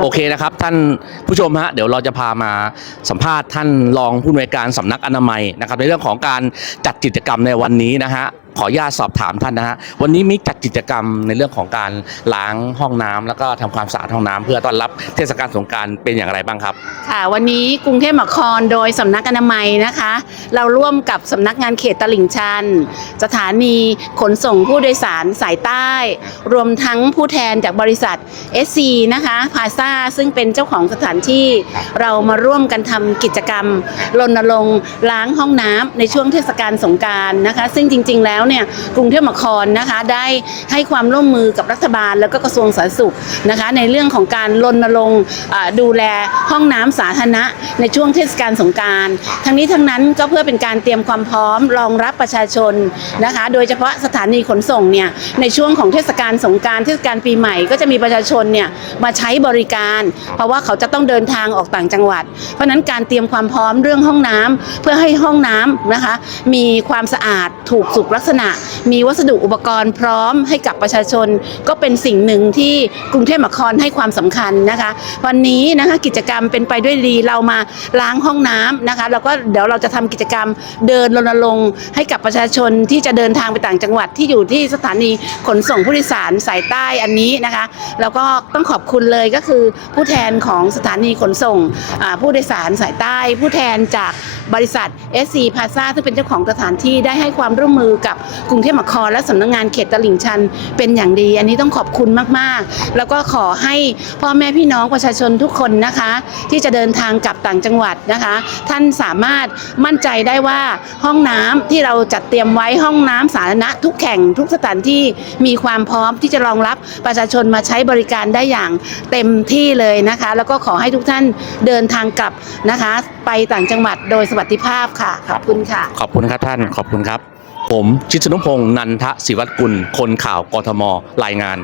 โอเคนะครับท่านผู้ชมฮะเดี๋ยวเราจะพามาสัมภาษณ์ท่านรองผู้อำนวยการสำนักอนามัยนะครับในเรื่องของการจัดกิจกรรมในวันนี้นะฮะ ขออนุญาตสอบถามท่านนะฮะวันนี้มีจัดกิจกรรมในเรื่องของการล้างห้องน้ำแล้วก็ทำความสะอาดห้องน้ำเพื่อต้อนรับเทศกาลสงกรารเป็นอย่างไรบ้างครับ ค่ะวันนี้กรุงเทพมหานครโดยสำนักอนามัยนะคะ เราร่วมกับสำนักงานเขตตลิ่งชัน สถานีขนส่งผู้โดยสารสายใต้ รวมทั้งผู้แทนจากบริษัท SC นะคะพาซาซึ่งเป็นเจ้าของสถานที่ เรามาร่วมกันทำกิจกรรมรณรงค์ล้างห้องน้ำในช่วงเทศกาลสงกรารนะคะ ซึ่งจริงๆแล้วเนี่ยกรุงเทพมหานครนะคะได้ให้ความร่วมมือกับรัฐบาลแล้วก็กระทรวงสาธารณสุขนะคะในเรื่องของการรณรงค์ดูแลห้องน้ำสาธารณะในช่วงเทศกาลสงการทั้งนี้ทั้งนั้นก็เพื่อเป็นการเตรียมความพร้อมรองรับประชาชนนะคะโดยเฉพาะสถานีขนส่งเนี่ยในช่วงของเทศกาลสงการเทศกาลปีใหม่ก็จะมีประชาชนเนี่ยมาใช้บริการ เพราะว่าเขาจะต้องเดินทางออกต่างจังหวัด เพราะนั้นการเตรียมความพร้อมเรื่องห้องน้ำเพื่อให้ห้องน้ำนะคะมีความสะอาดถูกสุขลักษณะมีวัสดุอุปกรณ์พร้อมให้กับประชาชน ก็เป็นสิ่งหนึ่งที่กรุงเทพมหานครให้ความสำคัญนะคะ วันนี้นะคะกิจกรรมเป็นไปด้วยดีเรามาล้างห้องน้ำนะคะแล้วก็เดี๋ยวเราจะทำกิจกรรมเดินรณรงค์ให้กับประชาชนที่จะเดินทางไปต่างจังหวัดที่อยู่ที่สถานีขนส่งผู้โดยสารสายใต้อันนี้นะคะแล้วก็ต้องขอบคุณเลยก็คือผู้แทนของสถานีขนส่งผู้โดยสารสายใต้ ผู้แทนจากบริษัท SC Plaza ซึ่งเป็นเจ้าของสถานที่ได้ให้ความร่วมมือกับกรุงเทพมหานครและสำนักงานเขตตลิ่งชันเป็นอย่างดี อันนี้ต้องขอบคุณมากๆ แล้วก็ขอให้พ่อแม่พี่น้องประชาชนทุกคนนะคะ ที่จะเดินทางกลับต่างจังหวัดนะคะ ท่านสามารถมั่นใจได้ว่าห้องน้ำที่เราจัดเตรียมไว้ห้องน้ำสาธารณะทุกแห่งทุกสถานที่มีความพร้อมที่จะรองรับประชาชนมาใช้บริการได้อย่างเต็มที่เลยนะคะ แล้วก็ขอให้ทุกท่านเดินทางกลับนะคะ ไปต่างจังหวัดโดยสวัสดิภาพค่ะขอบคุณค่ะ ขอบคุณครับท่านขอบคุณครับ ผมชิดชนุพงศ์นันทศิวัตกุล คนข่าวกทมรายงาน